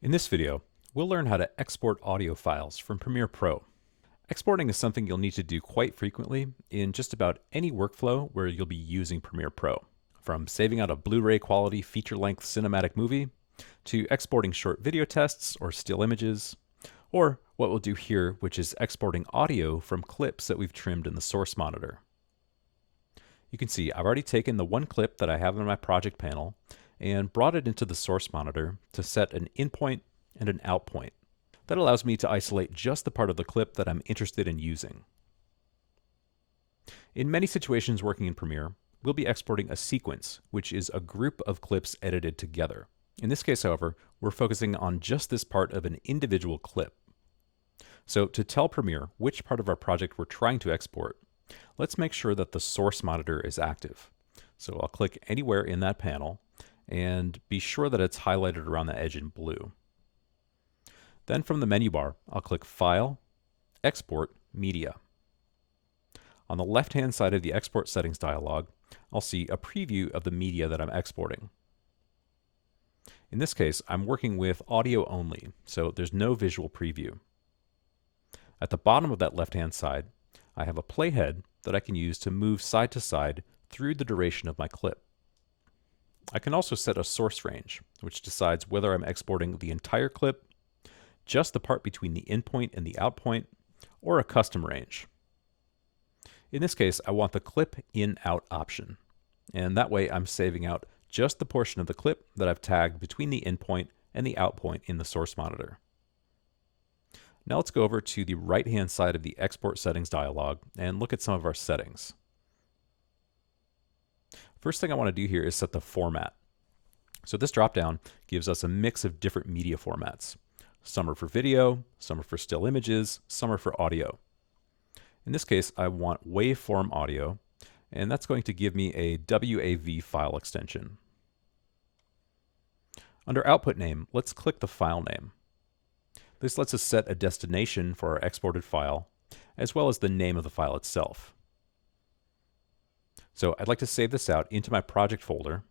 In this video, we'll learn how to export audio files from Premiere Pro. Exporting is something you'll need to do quite frequently in just about any workflow where you'll be using Premiere Pro. From saving out a Blu-ray quality feature-length cinematic movie, to exporting short video tests or still images, or what we'll do here, which is exporting audio from clips that we've trimmed in the source monitor. You can see I've already taken the one clip that I have in my project panel and brought it into the source monitor to set an in point and an out point. That allows me to isolate just the part of the clip that I'm interested in using. In many situations working in Premiere, we'll be exporting a sequence, which is a group of clips edited together. In this case, however, we're focusing on just this part of an individual clip. So to tell Premiere which part of our project we're trying to export, let's make sure that the source monitor is active. So I'll click anywhere in that panel and be sure that it's highlighted around the edge in blue. Then from the menu bar, I'll click File, Export, Media. On the left-hand side of the Export Settings dialog, I'll see a preview of the media that I'm exporting. In this case, I'm working with audio only, so there's no visual preview. At the bottom of that left-hand side, I have a playhead that I can use to move side to side through the duration of my clip. I can also set a source range, which decides whether I'm exporting the entire clip, just the part between the in point and the out point, or a custom range. In this case, I want the clip in-out option, and that way I'm saving out just the portion of the clip that I've tagged between the in point and the out point in the source monitor. Now let's go over to the right-hand side of the Export Settings dialog and look at some of our settings. First thing I want to do here is set the format. So this dropdown gives us a mix of different media formats. Some are for video, some are for still images, some are for audio. In this case, I want waveform audio, and that's going to give me a WAV file extension. Under output name, let's click the file name. This lets us set a destination for our exported file, as well as the name of the file itself. So I'd like to save this out into my project folder,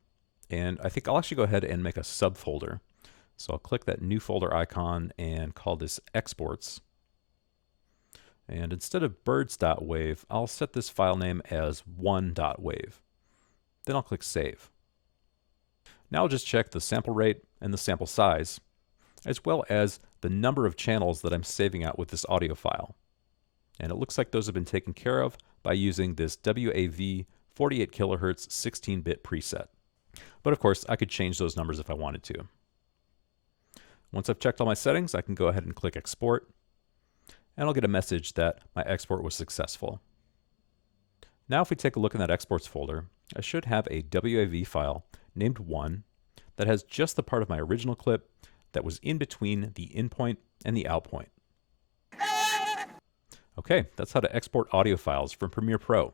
and I think I'll actually go ahead and make a subfolder. So I'll click that new folder icon and call this exports. And instead of birds.wave, I'll set this file name as one.wave. Then I'll click save. Now I'll just check the sample rate and the sample size, as well as the number of channels that I'm saving out with this audio file. And it looks like those have been taken care of by using this WAV 48 kilohertz 16-bit preset. But of course, I could change those numbers if I wanted to. Once I've checked all my settings, I can go ahead and click Export, and I'll get a message that my export was successful. Now if we take a look in that exports folder, I should have a WAV file named 1 that has just the part of my original clip that was in between the in point and the out point. Okay, that's how to export audio files from Premiere Pro.